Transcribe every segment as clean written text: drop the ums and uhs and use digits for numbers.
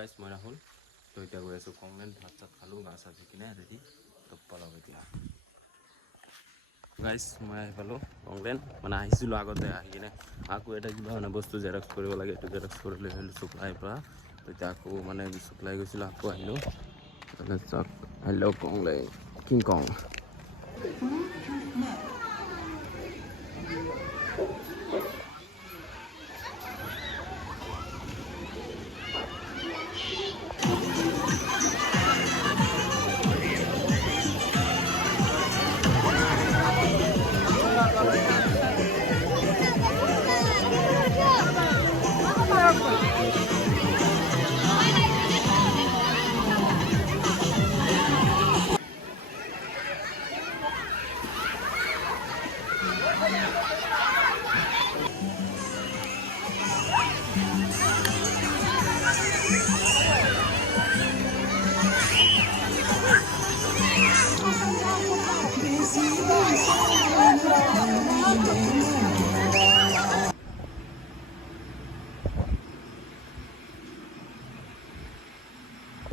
গাইছ মই ৰাহুল তো এতিয়া গৈ আছোঁ কংলেণ্ড ভাত চাত খালোঁ গা চা ধুই কিনে ৰেডি তো পলাব এতিয়া গাইছ মই আহি পালোঁ কংলেণ্ড মানে আহিছিলোঁ আগতে আহি কিনে আকৌ এটা কিবা মানে বস্তু জেৰক্স কৰিব লাগে এইটো জেৰক্স কৰি লৈ আহিলোঁ চুপ্লাইৰ পৰা তো এতিয়া আকৌ মানে চুপ্লাই গৈছিলোঁ আকৌ আহিলোঁ চাওক আহিলোঁ কংলেণ্ড কিং কং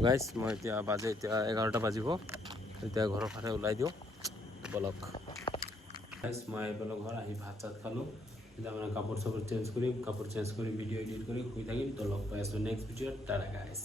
গাইছ মই এতিয়া বাজে এতিয়া 11টা বাজিব এতিয়া ঘৰৰ ফালে ওলাই দিওঁ বলক গাইছ মই আহি পালোঁ ঘৰ আহি ভাত চাত খালোঁ এতিয়া মানে কাপোৰ চাপোৰ চেঞ্জ কৰি ভিডিঅ' এডিট কৰি শুই থাকিম তো লগ পাই আছোঁ নেক্সট ভিডিঅ'ত টাটা গাইছ